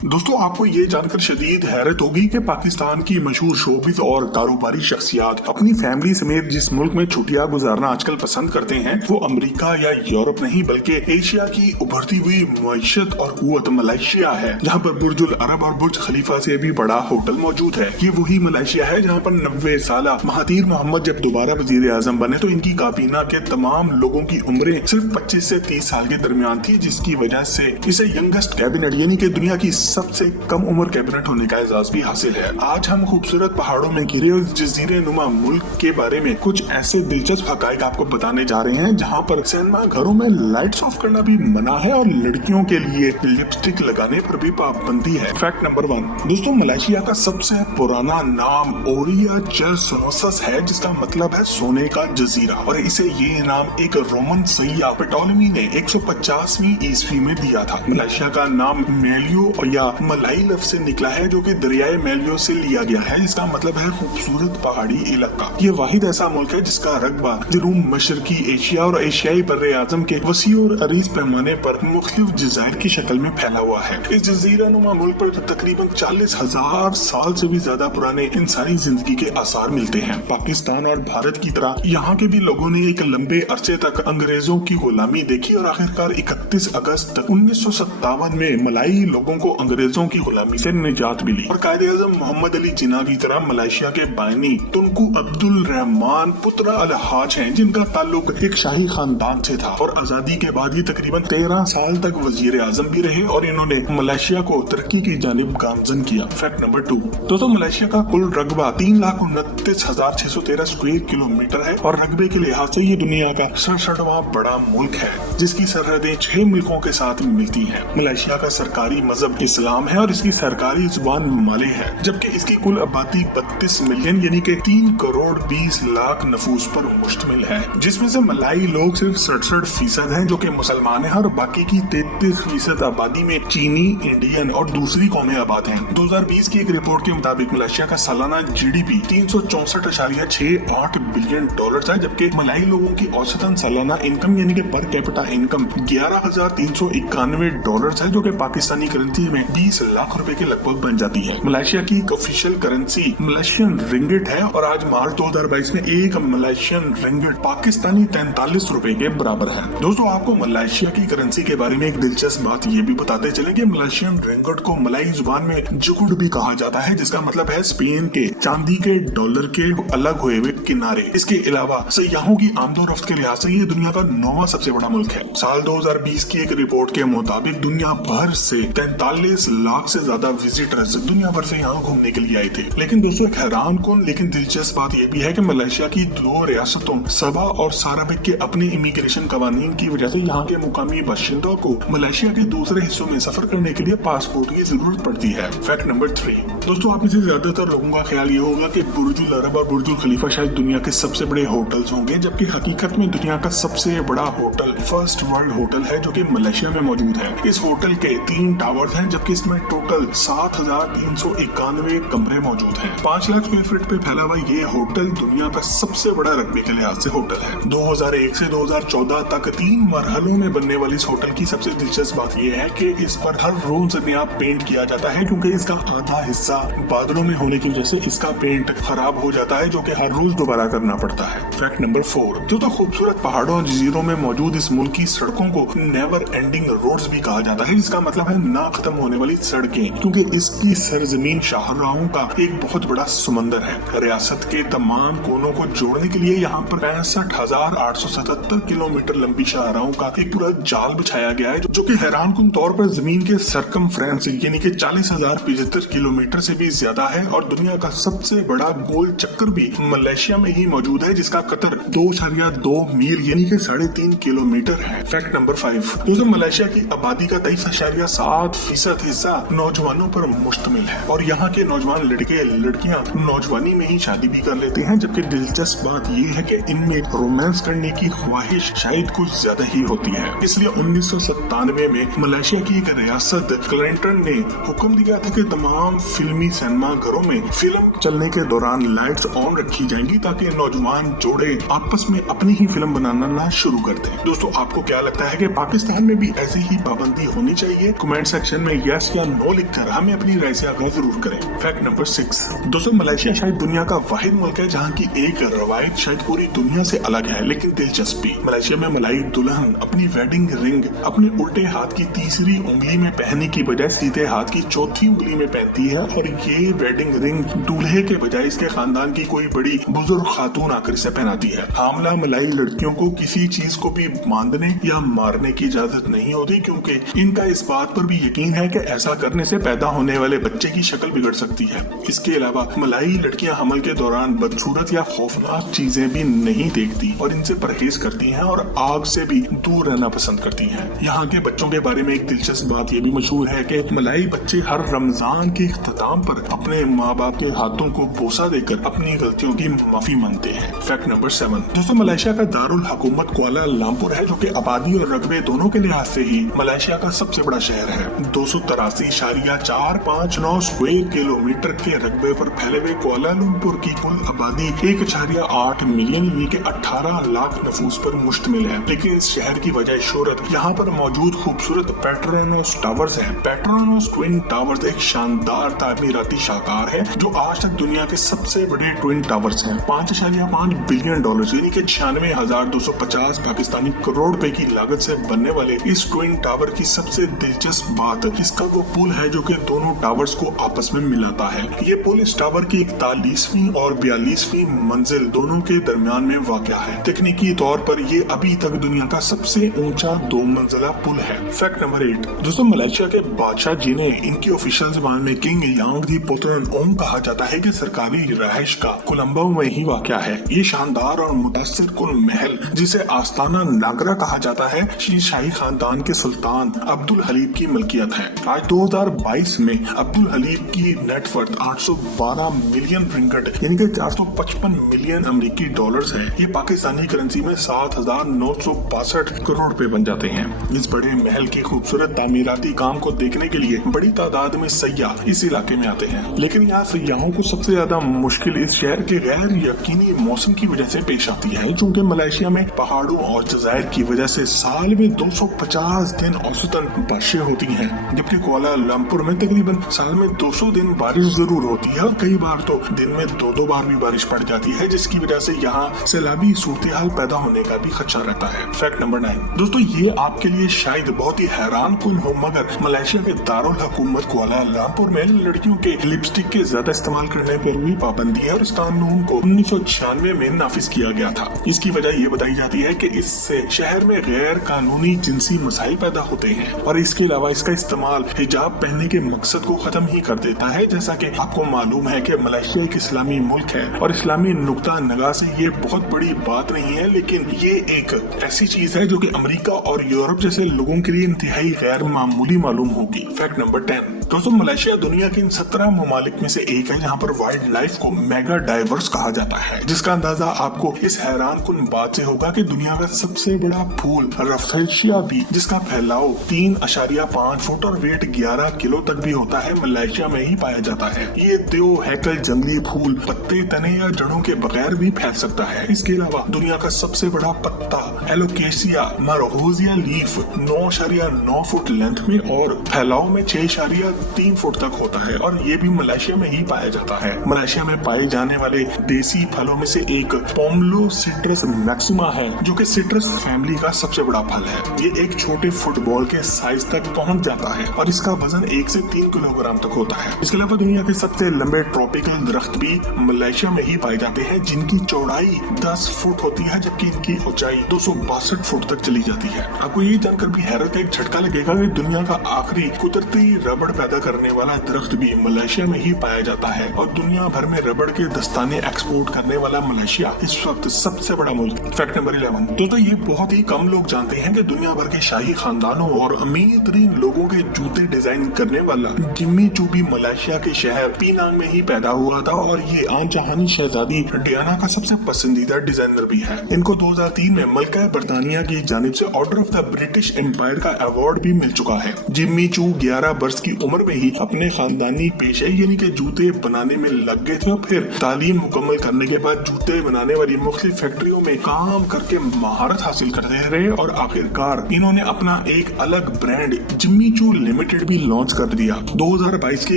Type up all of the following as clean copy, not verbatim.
दोस्तों आपको ये जानकर शदीद हैरत होगी कि पाकिस्तान की मशहूर शोबिस और कारोबारी शख्सियात अपनी फैमिली समेत जिस मुल्क में छुट्टियां गुजारना आजकल पसंद करते हैं वो अमेरिका या यूरोप नहीं बल्कि एशिया की उभरती हुई मईशत और कुव्वत मलेशिया है, जहां पर बुर्जुल अरब और बुर्ज खलीफा से भी बड़ा होटल मौजूद है। ये वही मलेशिया है जहां पर 90 साला महातीर मोहम्मद जब दोबारा वजीर आजम बने तो इनकी काबीना के तमाम लोगों की उम्रें सिर्फ 25 से 30 साल के दरमियान थी, जिसकी वजह से इसे यंगेस्ट कैबिनेट यानी कि दुनिया की सबसे कम उम्र कैबिनेट होने का एजाज भी हासिल है। आज हम खूबसूरत पहाड़ों में घिरे उस जजीरे नुमा मुल्क के बारे में कुछ ऐसे दिलचस्प हकाइक आपको बताने जा रहे हैं जहां पर सिनेमा घरों में लाइट्स ऑफ करना भी मना है और लड़कियों के लिए लिपस्टिक लगाने पर भी पाबंदी है। फैक्ट नंबर 1 दोस्तों, मलेशिया का सबसे पुराना नाम ओरिया जर्सोनोसस है, जिसका मतलब है सोने का जजीरा, और इसे ये नाम एक रोमन सैय्याह टॉलेमी ने 150वीं ईस्वी में दिया था। मलेशिया का नाम मेलियो या मलाई लफ्ज से निकला है जो कि दरियाए मेलियो से लिया गया है, जिसका मतलब है खूबसूरत पहाड़ी इलाका। ये वाहिद ऐसा मुल्क है जिसका रकबा जनूब मशरकी एशिया और एशियाई बर्रे आजम के वसी और अरीज पैमाने पर मुख्तलिफ जज़ायर की शक्ल में फैला हुआ है। इस जजीरा नुमा मुल्क पर तकरीबन 40,000 साल से भी ज्यादा पुराने इंसानी जिंदगी के आसार मिलते हैं। पाकिस्तान और भारत की तरह यहाँ के भी लोगों ने एक लंबे अरसे तक अंग्रेजों की गुलामी देखी और आखिरकार 31 अगस्त 1957 में मलाई लोगों को अंग्रेजों की गुलामी से निजात मिली और कायदे आज़म मोहम्मद अली जिन्ना की तरह मलेशिया के बानी तुनकू अब्दुल रहमान पुत्रा अल हाज हैं, जिनका ताल्लुक एक शाही खानदान से था और आजादी के बाद ये तकरीबन 13 साल तक वजीर आजम भी रहे और इन्होंने मलेशिया को तरक्की की जानिब गामजन किया। फैक्ट नंबर 2 दोस्तों, मलेशिया का कुल रकबा 3,29,613 स्क्वायर किलोमीटर है और रकबे के लिहाज से ये दुनिया का 67वां बड़ा मुल्क है, जिसकी सरहदें 6 मुल्कों के साथ मिलती हैं। मलेशिया का सरकारी मजहब इस्लाम है और इसकी सरकारी जुबान माले है, जबकि इसकी कुल आबादी 32 मिलियन यानी कि 3 करोड़ 20 लाख नफूस पर मुश्तमिल है, जिसमें से मलाई लोग सिर्फ 67% हैं जो कि मुसलमान हैं और बाकी की 33% आबादी में चीनी, इंडियन और दूसरी कौमें आबाद हैं। 2020 की एक रिपोर्ट के मुताबिक मलेशिया का सालाना जीडीपी 364.68 बिलियन डॉलर है, जबकि मलाई लोगों की औसतन सालाना इनकम यानी कि पर कैपिटा इनकम 11,391 डॉलर है, जो कि पाकिस्तानी करेंसी में 20 लाख रुपए के लगभग बन जाती है। मलेशिया की ऑफिशियल करेंसी मलेशियन रिंगिट है और आज मार्च 2022 में एक मलेशियन रिंगिट पाकिस्तानी 43 रुपए के बराबर है। दोस्तों आपको मलेशिया की करेंसी के बारे में एक दिलचस्प बात ये भी बताते चले कि मलेशियन रिंगिट को मलाई जुबान में जुगुड भी कहा जाता है, जिसका मतलब है स्पेन के चांदी के डॉलर के अलग हुए हुए किनारे। इसके अलावा सयाहों की आमदोरफ्त के लिहाज से ये दुनिया का 9वां सबसे बड़ा मुल्क है। साल 2020 की एक रिपोर्ट के मुताबिक दुनिया भर से 43 लाख से ज्यादा विजिटर्स दुनिया भर से यहाँ घूमने के लिए आए थे। लेकिन दोस्तों एक हैरान कौन लेकिन दिलचस्प बात यह भी है कि मलेशिया की 2 रियासतों सबा और साराबिक के अपने इमिग्रेशन कवानीन की वजह से यहाँ के मुकामी बाशिंदों को मलेशिया के दूसरे हिस्सों में सफर करने के लिए पासपोर्ट की जरूरत पड़ती है। फैक्ट नंबर 3 दोस्तों, आप में से ज्यादातर लोगों का ख्याल ये होगा कि बुर्जुल अरब और बुर्जुल खलीफा शायद दुनिया के सबसे बड़े होटल्स होंगे, जबकि हकीकत में दुनिया का सबसे बड़ा होटल फर्स्ट वर्ल्ड होटल है जो कि मलेशिया में मौजूद है। इस होटल के 3 टावर्स हैं, जबकि इसमें टोटल 7,391 कमरे मौजूद हैं। 5 लाख स्क्वायर फीट पे फैला हुआ ये होटल दुनिया का सबसे बड़ा रकबे के लिहाज से होटल है। 2001 से 2014 तक 3 मरहलों में बनने वाली इस होटल की सबसे दिलचस्प बात यह है कि इस पर हर रोज नया पेंट किया जाता है, क्योंकि इसका आधा हिस्सा बादलों में होने की वजह से इसका पेंट खराब हो जाता है, जो कि हर रोज दोबारा करना पड़ता है। फैक्ट नंबर 4 दोस्तों, खूबसूरत पहाड़ों और जजीरों में मौजूद इस मुल्क की सड़कों को नेवर एंडिंग रोड्स भी कहा जाता है, जिसका मतलब है ना खत्म होने वाली सड़कें, क्योंकि इसकी सरजमीन शाहराहों का एक बहुत बड़ा समंदर है। रियासत के तमाम कोनों को जोड़ने के लिए यहाँ पर 65,877 किलोमीटर लंबी शाहराहों का एक पूरा जाल बिछाया गया है, जो कि हैरानकुन तौर पर जमीन के सरकमफ्रेंस यानी कि 40,075 किलोमीटर से भी ज्यादा है और दुनिया का सबसे बड़ा गोल चक्कर भी मलेशिया में ही मौजूद है, जिसका कतर 2.2 मील यानी कि 3.5 किलोमीटर है। फैक्ट नंबर 5 दोस्तों, मलेशिया की आबादी का 23.7% हिस्सा नौजवानों पर मुश्तमिल है और यहाँ के नौजवान लड़के लड़कियाँ नौजवानी में ही शादी भी कर लेते हैं, जबकि दिलचस्प बात ये है कि इनमें रोमांस करने की ख्वाहिश शायद कुछ ज्यादा ही होती है। इसलिए 1997 में मलेशिया की एक रियासत क्लिंटन ने हुक्म दिया था कि तमाम फिल्मी सिनेमा घरों में फिल्म चलने के दौरान लाइट्स ऑन रखी जाएंगी ताकि नौजवान जोड़े आपस में अपनी ही फिल्म बनाना शुरू करते हैं। दोस्तों आपको क्या लगता है कि पाकिस्तान में भी ऐसी ही पाबंदी होनी चाहिए? कमेंट सेक्शन में यस या नो लिखकर हमें अपनी राय से आगाह जरूर करें। Fact number 6। दोस्तों मलेशिया शायद दुनिया का वाहिद मुल्क है जहाँ की एक रवायत शायद पूरी दुनिया से अलग है लेकिन दिलचस्पी। मलेशिया में मलाई दुल्हन अपनी वेडिंग रिंग अपने उल्टे हाथ की तीसरी उंगली में पहनने की बजाय सीधे हाथ की चौथी उंगली में पहनती है और ये वेडिंग रिंग दूल्हे के बजाय इसके खानदान की कोई बड़ी बुजुर्ग खातून आकर इसे पहनाती है। हामला मलाई लड़कियों को किसी चीज को भी बांधने या मारने की इजाजत नहीं होती क्योंकि इनका इस बात पर भी यकीन है कि ऐसा करने से पैदा होने वाले बच्चे की शक्ल बिगड़ सकती है। इसके अलावा मलाई लड़कियां हमल के दौरान बदसूरत या खौफनाक चीजें भी नहीं देखती और इनसे परहेज करती हैं और आग से भी दूर रहना पसंद करती हैं। यहाँ के बच्चों के बारे में एक दिलचस्प बात ये भी मशहूर है कि मलाई बच्चे हर रमजान के इख्तिताम पर अपने माँ बाप के हाथों को बोसा देकर अपनी गलतियों की माफी मांगते हैं। Fact number 7। दोस्तों मलेशिया का दारुल हुकूमत कुआला लंपुर है जो कि आबादी और रकबे दोनों के लिहाज से ही मलेशिया का सबसे बड़ा शहर है। 283.459 स्क्वायर किलोमीटर के रकबे पर फैले हुए कुआला लंपुर की कुल आबादी 1.8 मिलियन यानी कि 18 लाख नफूस पर मुश्तमिल है। लेकिन इस शहर की वजह शोहरत यहाँ पर मौजूद खूबसूरत पेट्रोनस टावर्स है। पेट्रोनस ट्विन टावर्स एक शानदार तामीराती शाहकार है जो आज तक दुनिया के सबसे बड़े ट्विन टावर्स हैं। 5.5 बिलियन डॉलर यानी कि 96,250 पाकिस्तानी करोड़ रुपए की लागत से बनने वाले इस ट्विन टावर की सबसे दिलचस्प बात इसका वो पुल है जो कि दोनों टावर्स को आपस में मिलाता है। ये पुल इस टावर की 41वीं और 42वीं मंजिल दोनों के दरमियान में वाक़या है। तकनीकी तौर पर ये अभी तक दुनिया का सबसे ऊंचा 2 मंजिला पुल है। Fact number 8। दोस्तों मलेशिया के बादशाह जिन्हें इनकी ऑफिशियल जुबान में किंग यांग दी पुत्रन ओम कहा जाता है कि सरकारी रहायश का कोलंबो में ही वाक़या है। ये शानदार और मुतासिर कुल महल जिसे आस्ताना नागरा कहा जाता है शाही खानदान के सुल्तान अब्दुल हलीम की मलकियत है। आज 2022 में अब्दुल हलीम की नेटवर्थ 812 मिलियन रिंगट यानी कि 455 मिलियन अमेरिकी डॉलर्स है। ये पाकिस्तानी करेंसी में 7,962 करोड़ रुपए बन जाते हैं। इस बड़े महल की खूबसूरत तामीराती काम को देखने के लिए बड़ी तादाद में सयाह इस इलाके में आते हैं। लेकिन यहाँ सयाहों को सबसे ज्यादा मुश्किल इस शहर के गैर यकीनी मौसम की वजह से पेश आती है क्योंकि मलेशिया में पहाड़ों और जज़ायर की वजह से साल में 250 दिन औसतन बारिशें होती हैं, जबकि कुआला लंपुर में तकरीबन साल में 200 दिन बारिश जरूर होती है और कई बार तो दिन में 2 बार भी बारिश पड़ जाती है जिसकी वजह से यहाँ सैलाबी सूरत हाल पैदा होने का भी खदशा रहता है। Fact number 9। दोस्तों ये आपके लिए शायद बहुत ही हैरान कुन हो मगर मलेशिया के दारुल हुकूमत कुआला लंपुर में लड़कियों के लिपस्टिक के ज्यादा इस्तेमाल करने पर भी पाबंदी है और इस कानून को 1996 में नाफिज किया गया था। इसकी वजह ये बताई जाती है कि इससे शहर में गैर कानूनी जिनसी मसाइल पैदा होते हैं और इसके अलावा इसका इस्तेमाल हिजाब पहनने के मकसद को खत्म ही कर देता है। जैसा कि आपको मालूम है कि मलेशिया एक इस्लामी मुल्क है और इस्लामी नुक्ता नगाह से ये बहुत बड़ी बात नहीं है, लेकिन ये एक ऐसी चीज है जो कि अमेरिका और यूरोप जैसे लोगों के लिए इंतहाई गैर मामूली मालूम होगी। Fact number 10। दोस्तों मलेशिया दुनिया के इन 17 ममालिक में से एक है जहाँ पर वाइल्ड लाइफ को मेगा डाइवर्स कहा जाता है, जिसका अंदाजा आपको इस हैरान कुन बात से होगा कि दुनिया का सबसे बड़ा फूल रफेशिया भी जिसका फैलाव 3.5 फुट और वेट 11 किलो तक भी होता है मलेशिया में ही पाया जाता है। ये देव हैकल जंगली फूल पत्ते तने या जड़ों के बगैर भी फैल सकता है। इसके अलावा दुनिया का सबसे बड़ा पत्ता एलोकेशिया मारोजिया लीफ 9.9 फुट लेंथ में और फैलाव में 6.3 फुट तक होता है और ये भी मलेशिया में ही पाया जाता है। मलेशिया में पाए जाने वाले देसी फलों में से एक पोमलो सिट्रस मैक्सिमा है जो कि सिट्रस फैमिली का सबसे बड़ा फल है। ये एक छोटे फुटबॉल के साइज तक पहुंच जाता है और इसका वजन 1 से 3 किलोग्राम तक होता है। इसके अलावा दुनिया के सबसे लंबे ट्रॉपिकल दरख्त भी मलेशिया में ही पाए जाते हैं जिनकी चौड़ाई 10 फुट होती है जबकि इनकी ऊंचाई 262 फुट तक चली जाती है। आपको ये जानकर भी हैरत एक झटका लगेगा कि दुनिया का आखिरी कुदरती रबड़ पैदा करने वाला दरख्त भी मलेशिया में ही पाया जाता है और दुनिया भर में रबड़ के दस्ताने एक्सपोर्ट करने वाला मलेशिया इस वक्त सबसे बड़ा मुल्क। Fact number 11। दोस्तों ये बहुत ही कम लोग जानते हैं कि दुनिया भर के शाही खानदानों और अमीर तरीन लोगों के जूते डिजाइन करने वाला जिम्मी चू भी मलेशिया के शहर पीनांग में ही पैदा हुआ था और ये आनचाहनी शहजादी डियाना का सबसे पसंदीदा डिजाइनर भी है। इनको 2003 में मलका बरतानिया की जानिब से order of the British Empire का अवार्ड भी मिल चुका है। जिम्मी चू 11 वर्ष की उम्र में ही अपने खानदानी पेशे यानी कि जूते बनाने में लग गए थे और फिर तालीम मुकम्मल करने के बाद जूते बनाने वाली मुख्तलिफ फैक्ट्रियों में काम करके महारत हासिल करते रहे और आखिरकार इन्होंने अपना एक अलग ब्रांड जिम्मी चू लिमिटेड भी लॉन्च कर दिया। 2022 की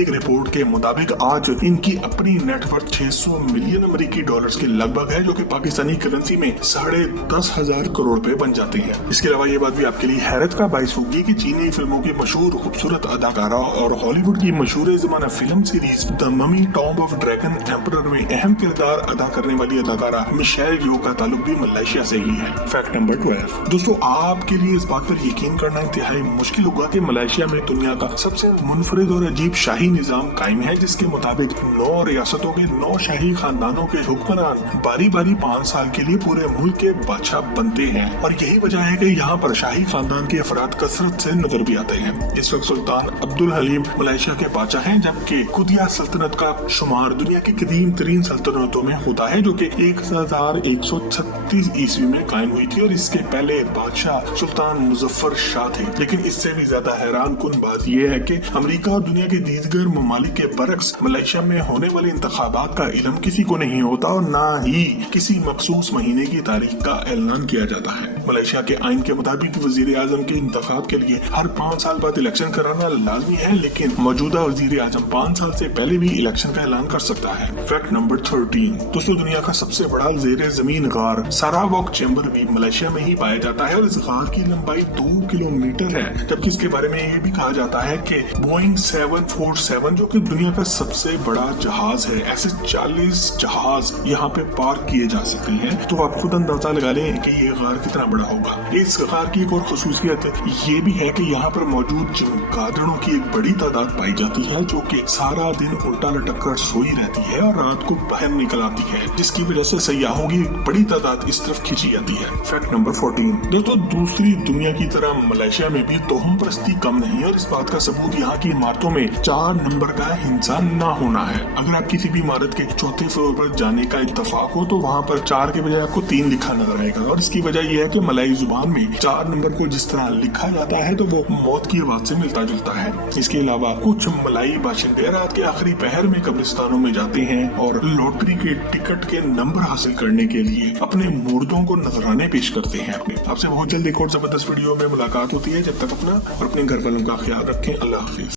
एक रिपोर्ट के मुताबिक आज इनकी अपनी नेटवर्थ 600 मिलियन अमेरिकी डॉलर्स के लगभग है, जो कि पाकिस्तानी करेंसी में 10,500 करोड़ रुपए बन जाते हैं। इसके अलावा ये बात भी आपके लिए हैरत का बाइस होगी कि चीनी फिल्मों की मशहूर खूबसूरत अदाकारा और हॉलीवुड की मशहूर जमाना film series the mummy tomb of dragon emperor में अहम किरदार अदा करने वाली अदाकारा मिशेल यो का ताल्लुक भी मलेशिया से ही है। Fact number 12। दोस्तों, आपके लिए इस बात पर यकीन करना इंतहाई मुश्किल होगा कि मलेशिया में दुनिया का सबसे मुनफरिद और अजीब शाही निजाम कायम है, जिसके मुताबिक 9 रियासतों के 9 शाही खानदानों के हुक्मरान बारी बारी 5 साल के लिए पूरे मुल्क के बादशाह बनते हैं। और यही वजह है कि यहाँ पर शाही खानदान के अफराद कसरत से नजर भी आते हैं। इस वक्त सुल्तान अब्दुल हलीम मलेशिया के बादशाह हैं, जबकि कुदिया सल्तनत का शुमार दुनिया की कदीम तरीन सल्तनतों में होता है, जो कि 1136 ईस्वी में कायम हुई थी और इसके पहले बादशाह सुल्तान मुजफ्फर शाह थे। लेकिन इससे भी ज्यादा हैरान कुन बात यह है कि अमेरिका और दुनिया के दीगर ममालिक के बरक्स मलेशिया में होने वाले इंतखाबात का इल्म किसी को नहीं होता और न ही किसी मखसूस महीने की तारीख का ऐलान किया जाता है। मलेशिया के आइन के मुताबिक वजीर आजम के इंतखाब के लिए हर 5 साल बाद इलेक्शन कराना लाजमी है, लेकिन मौजूदा वजीर आजम 5 साल से पहले भी इलेक्शन का ऐलान कर सकता है। Fact number 13। दोस्तों, दुनिया का सबसे बड़ा जेर जमीन गार सारावाक चैम्बर भी मलेशिया में ही पाया जाता है और इस गार की लंबाई 2 किलोमीटर है, जबकि इसके बारे में ये भी कहा जाता है कि बोइंग 747 जो कि दुनिया का सबसे बड़ा जहाज है, ऐसे 40 जहाज यहाँ पे पार्क किए जा सकते हैं। तो आप खुद अंदाजा लगा लें कि ये गार कितना बड़ा होगा। इस गार की एक और खुसूसियत ये भी है कि यहाँ पर मौजूद चमगादड़ों की एक बड़ी तादाद पाई जाती है, जो कि सारा दिन उल्टा लटक कर सोई रहती है और रात को बाहर निकल आती है, जिसकी वजह से सयाहों की बड़ी तादाद इस तरफ खींची जाती है। Fact number 14। दोस्तों, दूसरी दुनिया की तरह मलेशिया में भी तोहम परस्ती कम नहीं है और इस बात का सबूत यहाँ की इमारतों में 4 नंबर का हिंसा न होना है। अगर आप किसी भी इमारत के चौथे फ्लोर पर जाने का इत्तेफाक हो तो वहाँ पर 4 के बजाय आपको 3 लिखा नजर आएगा और इसकी वजह यह है कि मलाई जुबान में 4 नंबर को जिस तरह लिखा जाता है तो वो मौत की आवाज से मिलता जुलता है। इसके अलावा कुछ मलाई बाशिंदे रात के आखिरी पहर में कब्रिस्तानों में जाते हैं और लॉटरी के टिकट के नंबर हासिल करने के लिए अपने मुर्दों को नजराने पेश करते हैं। आपसे बहुत जल्द एक और जबरदस्त वीडियो में मुलाकात होती है। जब तक अपना और अपने घर वालों का ख्याल रखें। अल्लाह हाफिज।